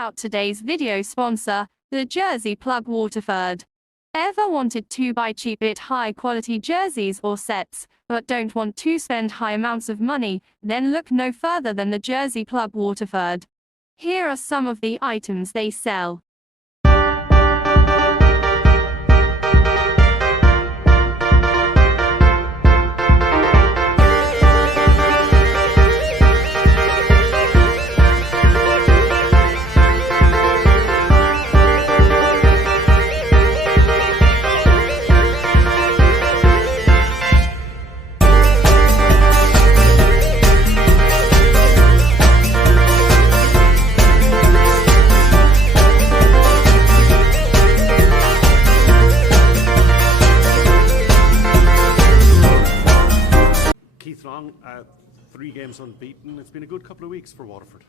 out today's video sponsor, the Jersey Plug Waterford. Ever wanted to buy cheap yet high-quality jerseys or sets, but don't want to spend high amounts of money? Then look no further than the Jersey Plug Waterford. Here are some of the items they sell. Long, 3 games unbeaten. It's been a good couple of weeks for Waterford.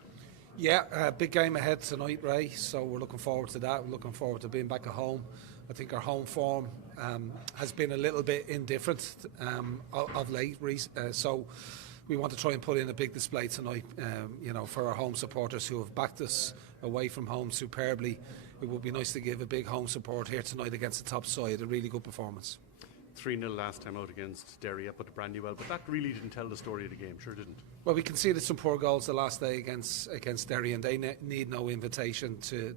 Yeah, big game ahead tonight, Ray. So we're looking forward to that. We're looking forward to being back at home. I think our home form has been a little bit indifferent of late. So we want to try and put in a big display tonight. For our home supporters who have backed us away from home superbly. It would be nice to give a big home support here tonight against the top side. A really good performance. 3-0 last time out against Derry up at the Brandywell, but that really didn't tell the story of the game, sure didn't. Well, we conceded some poor goals the last day against Derry, and they need no invitation to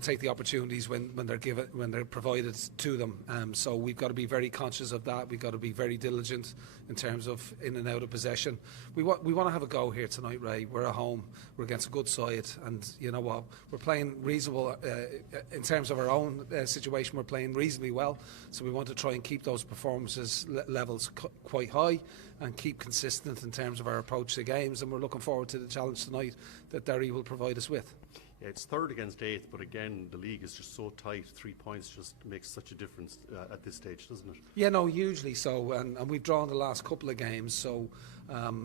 take the opportunities when they're provided to them. So we've got to be very conscious of that. We've got to be very diligent in terms of in and out of possession. We want to have a go here tonight, Ray. We're at home. We're against a good side, and you know what? We're playing reasonable in terms of our own situation. We're playing reasonably well. So we want to try and keep those performances levels quite high and keep consistent in terms of our approach to games. And we're looking forward to the challenge tonight that Derry will provide us with. Yeah, it's 3rd against 8th, but again, the league is just so tight. 3 points just makes such a difference at this stage, doesn't it? Yeah, no, hugely so. And we've drawn the last couple of games, so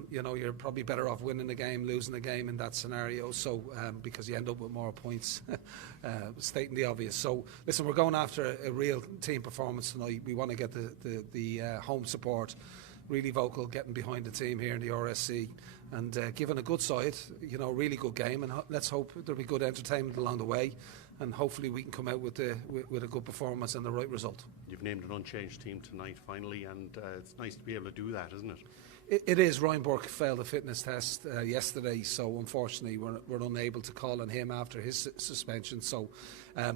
you're probably better off winning the game, losing the game in that scenario. So because you end up with more points, stating the obvious. So listen, we're going after a real team performance tonight. We want to get the home support really vocal, getting behind the team here in the RSC, and given a good side, really good game, and let's hope there'll be good entertainment along the way, and hopefully we can come out with a good performance and the right result. You've named an unchanged team tonight finally, and it's nice to be able to do that, isn't it? It is. Ryan Burke failed a fitness test yesterday, so unfortunately we're unable to call on him after his suspension. So,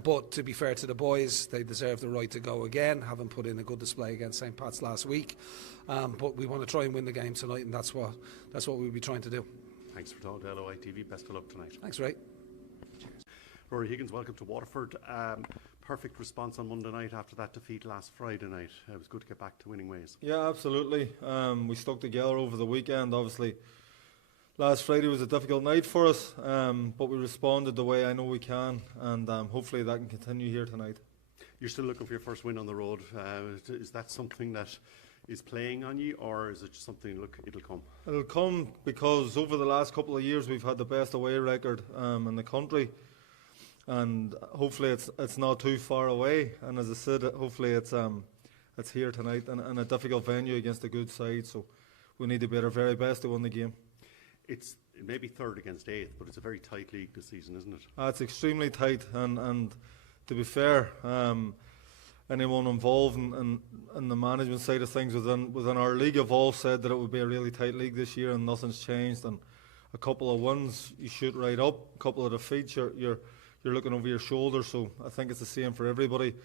but to be fair to the boys, they deserve the right to go again, having put in a good display against St. Pat's last week. But we want to try and win the game tonight, and that's what we'll be trying to do. Thanks for talking to LOI TV. Best of luck tonight. Thanks, Ray. Cheers. Rory Higgins, welcome to Waterford. Perfect response on Monday night after that defeat last Friday night. It was good to get back to winning ways. Yeah, absolutely. We stuck together over the weekend. Obviously, last Friday was a difficult night for us, but we responded the way I know we can, and hopefully that can continue here tonight. You're still looking for your first win on the road. Is that something that is playing on you, or is it just something, look, it'll come? It'll come because over the last couple of years we've had the best away record in the country. And hopefully it's not too far away. And as I said, hopefully it's here tonight in a difficult venue against a good side. So we need to be at our very best to win the game. It may be 3rd against 8th, but it's a very tight league this season, isn't it? It's extremely tight. And to be fair, anyone involved in the management side of things within our league have all said that it would be a really tight league this year, and nothing's changed. And a couple of wins, you shoot right up. A couple of defeats, you're looking over your shoulder, so I think it's the same for everybody.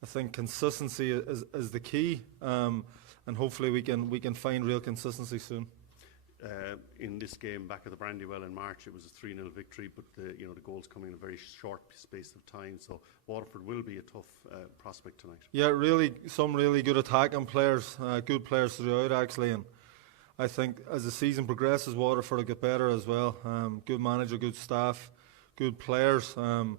I think consistency is the key, and hopefully we can find real consistency soon. In this game back at the Brandywell in March, it was a 3-0 victory, but the goals coming in a very short space of time. So Waterford will be a tough prospect tonight. Yeah, really, some really good attacking players, good players throughout actually, and I think as the season progresses, Waterford will get better as well. Good manager, good staff, good players, and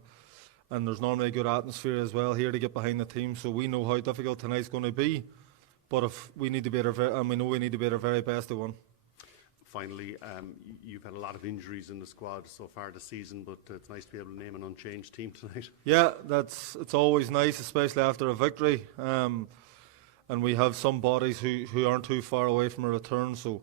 there's normally a good atmosphere as well here to get behind the team. So we know how difficult tonight's going to be, but if we need to be at our we know we need to be at our very best to win. Finally, you've had a lot of injuries in the squad so far this season, but it's nice to be able to name an unchanged team tonight. Yeah, it's always nice, especially after a victory. And we have some bodies who aren't too far away from a return, so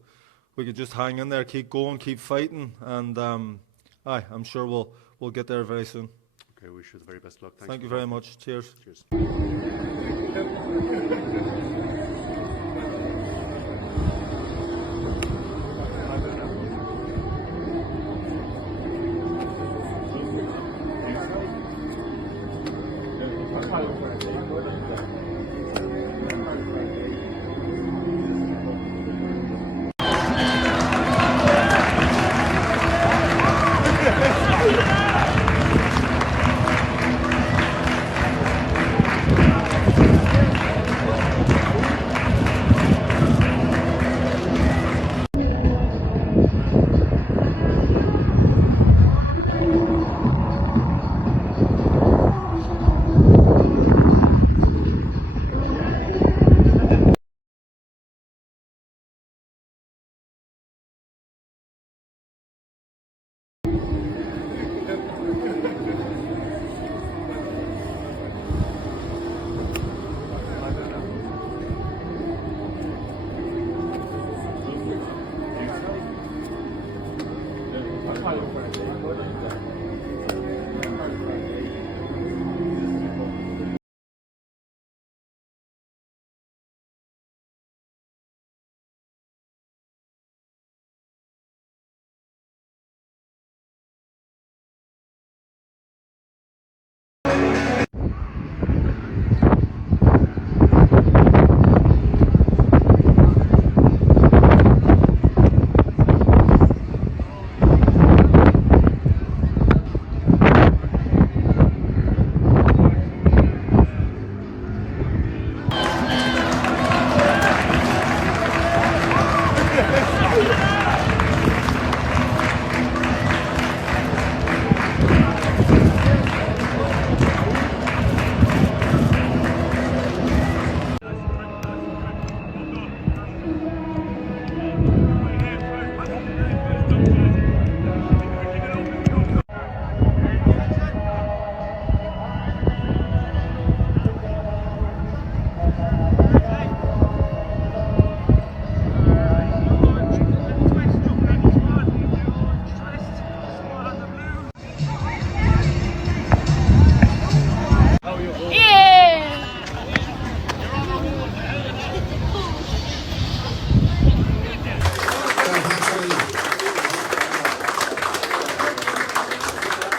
we could just hang in there, keep going, keep fighting, and I'm sure we'll get there very soon. Okay, wish you the very best luck. Thanks. Thank you very much. Cheers. Cheers.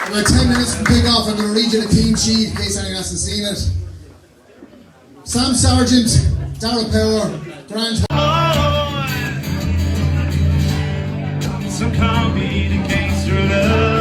About 10 minutes from kick-off, I'm going to read you the team sheet in case anyone hasn't seen it. Sam Sargent, Darrell Power, Grant. Some communicates through love.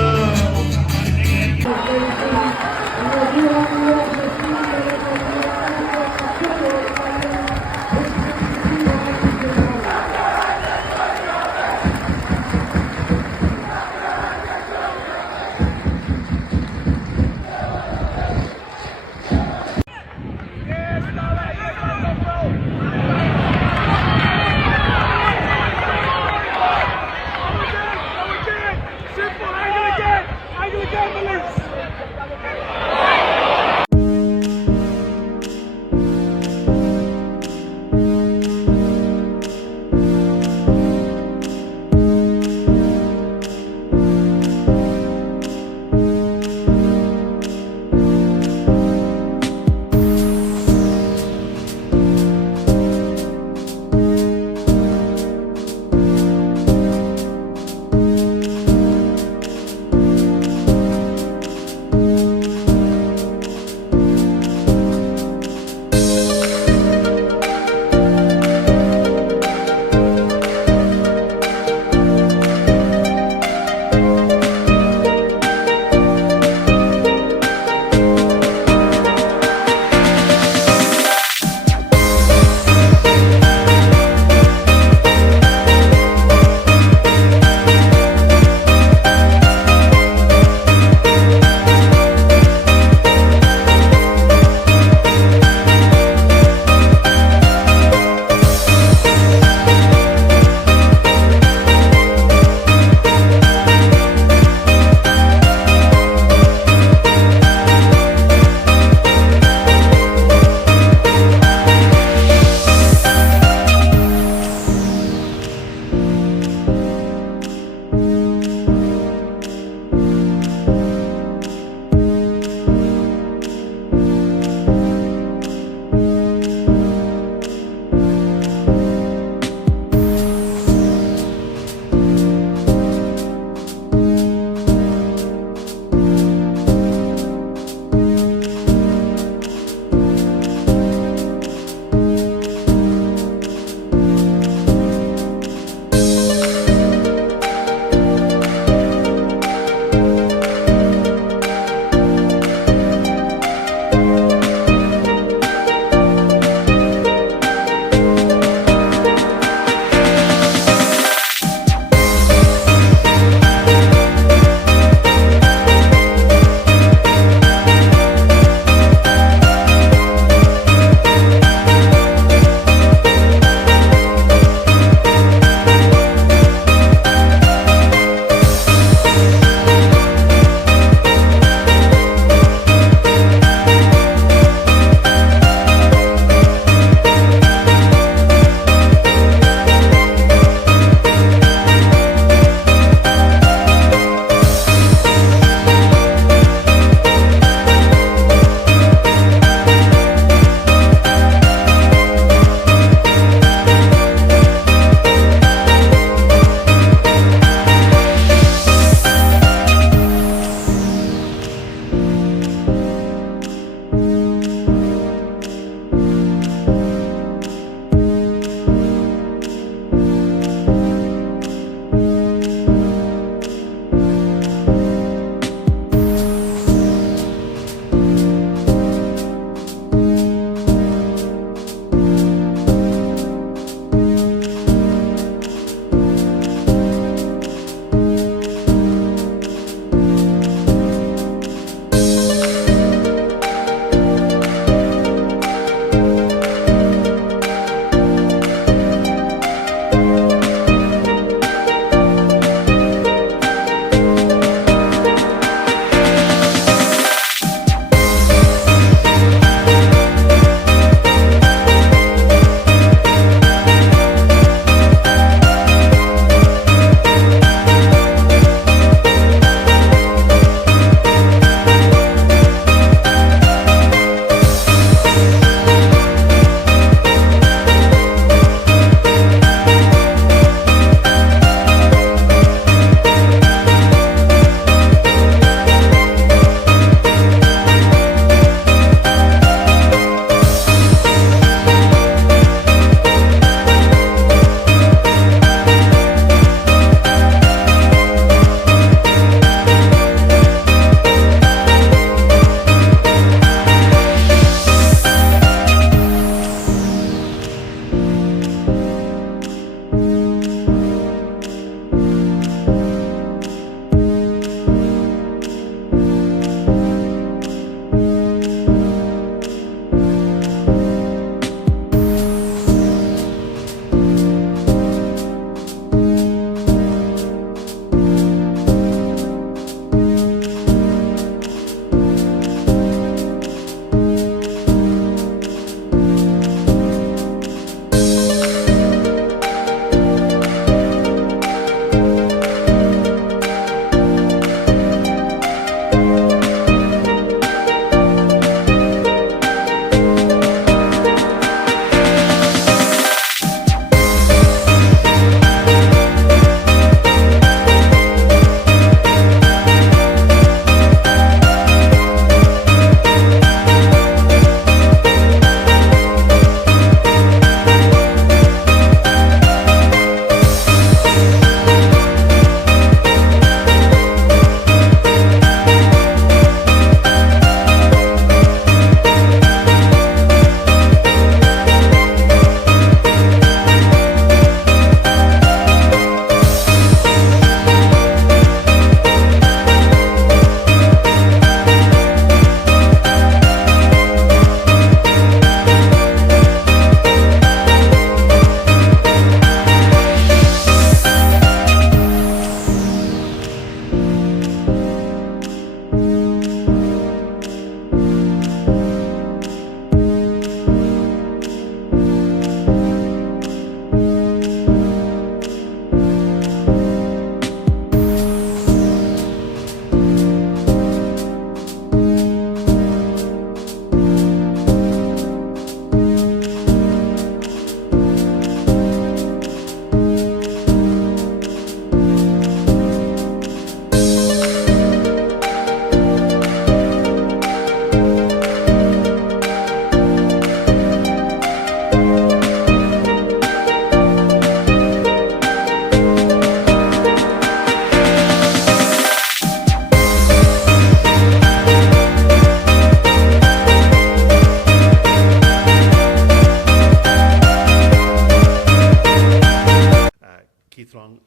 Keith Long,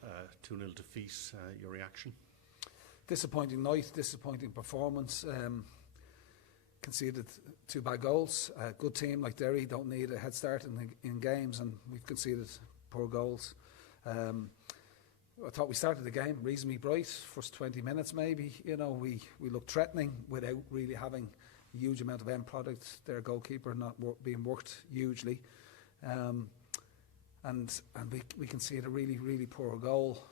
2-0 defeat, your reaction? Disappointing night, disappointing performance. Conceded 2 bad goals. A good team like Derry don't need a head start in games, and we've conceded poor goals. I thought we started the game reasonably bright, first 20 minutes maybe. You know, we looked threatening without really having a huge amount of end product. Their goalkeeper not being worked hugely. And we conceded a really, really poor goal.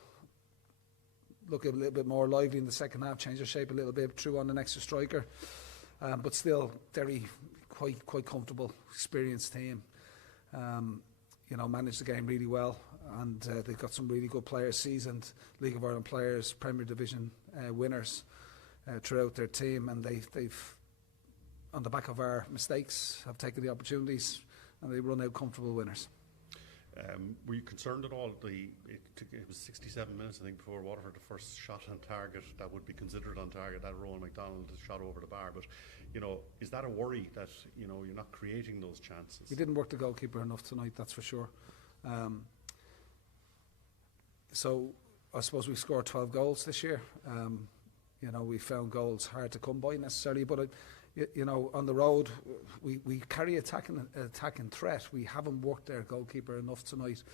Look a little bit more lively in the second half, changed their shape a little bit, threw on an extra striker. But still, Derry quite comfortable, experienced team. You know, managed the game really well, and they've got some really good players, seasoned League of Ireland players, Premier Division winners throughout their team, and they've on the back of our mistakes have taken the opportunities, and they run out comfortable winners. Were you concerned at all? It was 67 minutes, I think, before Waterford, the first shot on target that would be considered on target, that Rowan McDonald shot over the bar. But, you know, is that a worry that, you know, you're not creating those chances? We didn't work the goalkeeper enough tonight, that's for sure. So I suppose we scored 12 goals this year. You know, we found goals hard to come by necessarily, but you know, on the road, we carry attacking threat. We haven't worked their goalkeeper enough tonight,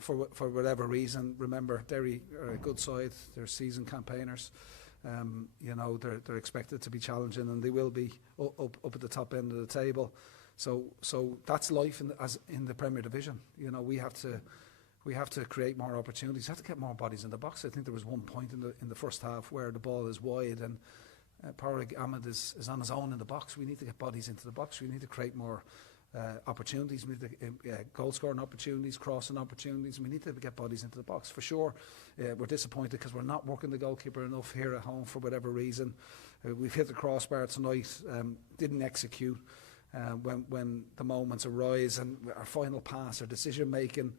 for whatever reason. Remember, Derry are a good side. They're seasoned campaigners. You know, they're expected to be challenging, and they will be up at the top end of the table. So that's life in the Premier Division. You know, we have to create more opportunities. We have to get more bodies in the box. I think there was one point in the first half where the ball is wide and Parag Ahmed is on his own in the box. We need to get bodies into the box. We need to create more opportunities. We need to goal scoring opportunities, crossing opportunities. We need to get bodies into the box for sure. We're disappointed because we're not working the goalkeeper enough here at home for whatever reason. We've hit the crossbar tonight, didn't execute when the moments arise, and our final pass, our decision making,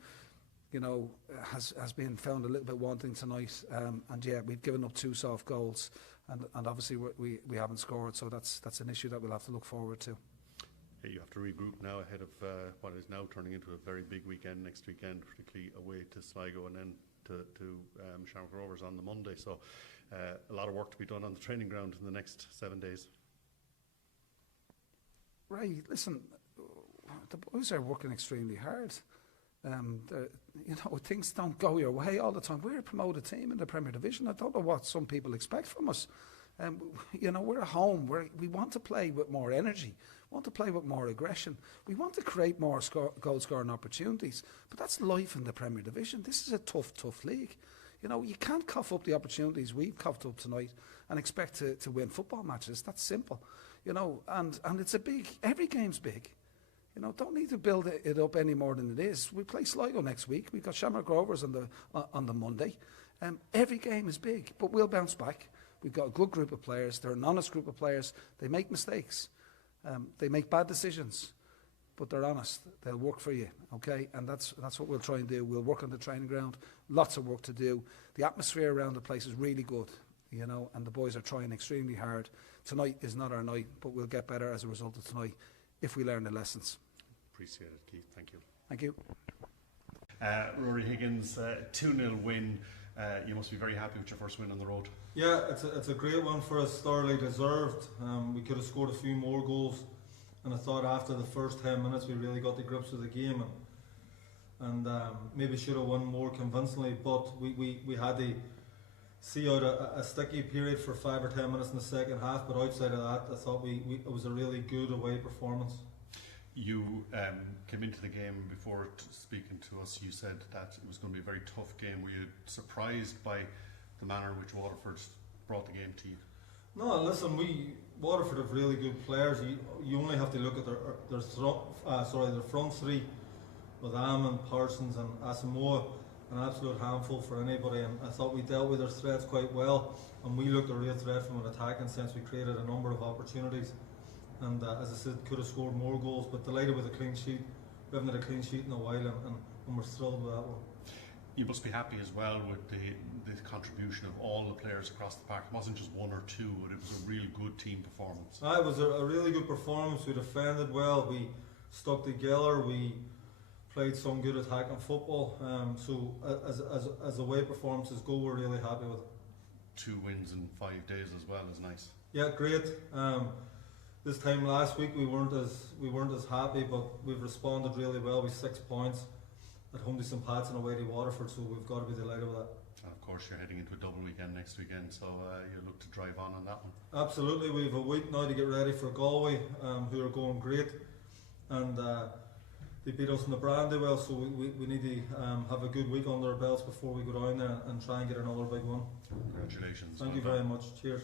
you know, has been found a little bit wanting tonight. And yeah, we've given up 2 soft goals. And obviously we haven't scored, so that's an issue that we'll have to look forward to. You have to regroup now ahead of what is now turning into a very big weekend next weekend, particularly away to Sligo and then to Shamrock Rovers on the Monday. So a lot of work to be done on the training ground in the next 7 days. Right, listen, the boys are working extremely hard. You know, things don't go your way all the time. We're a promoted team in the Premier Division. I don't know what some people expect from us. You know, we're at home. We want to play with more energy. We want to play with more aggression. We want to create more goal-scoring opportunities. But that's life in the Premier Division. This is a tough league. You know, you can't cough up the opportunities we've coughed up tonight and expect to win football matches. That's simple. You know, and it's every game's big. You know, don't need to build it up any more than it is. We play Sligo next week. We've got Shamrock Rovers on the Monday. Every game is big, but we'll bounce back. We've got a good group of players. They're an honest group of players. They make mistakes. They make bad decisions, but they're honest. They'll work for you, okay? And that's what we'll try and do. We'll work on the training ground. Lots of work to do. The atmosphere around the place is really good, you know, and the boys are trying extremely hard. Tonight is not our night, but we'll get better as a result of tonight if we learn the lessons. Appreciate it, Keith. Thank you. Thank you. Rory Higgins, 2-0 win. You must be very happy with your first win on the road. Yeah, it's a great one for us, thoroughly deserved. We could have scored a few more goals, and I thought after the first 10 minutes we really got the grips of the game, and maybe should have won more convincingly, but we had to see out a sticky period for 5 or 10 minutes in the second half, but outside of that I thought it was a really good away performance. You came into the game before speaking to us. You said that it was going to be a very tough game. Were you surprised by the manner in which Waterford brought the game to you? No, listen, Waterford have really good players. You only have to look at their front three with Amon, Parsons and Asamoah, an absolute handful for anybody. And I thought we dealt with their threats quite well, and we looked a real threat from an attacking sense. We created a number of opportunities. And as I said, could have scored more goals, but delighted with a clean sheet. We haven't had a clean sheet in a while, and we're thrilled with that one. You must be happy as well with the contribution of all the players across the park. It wasn't just 1 or 2, but it was a real good team performance. It was a really good performance. We defended well, we stuck together, we played some good attacking football. So as away performances go, we're really happy with it. 2 wins in 5 days as well is nice. Yeah, great. This time last week we weren't as happy, but we've responded really well with 6 points at home to St Pat's and away to Waterford, so we've got to be delighted with that. And of course you're heading into a double weekend next weekend, so you look to drive on that one. Absolutely, we have a week now to get ready for Galway, who are going great, and they beat us in the Brandy well, so we need to have a good week under our belts before we go down there and try and get another big one. Congratulations. Thank you very much. Cheers.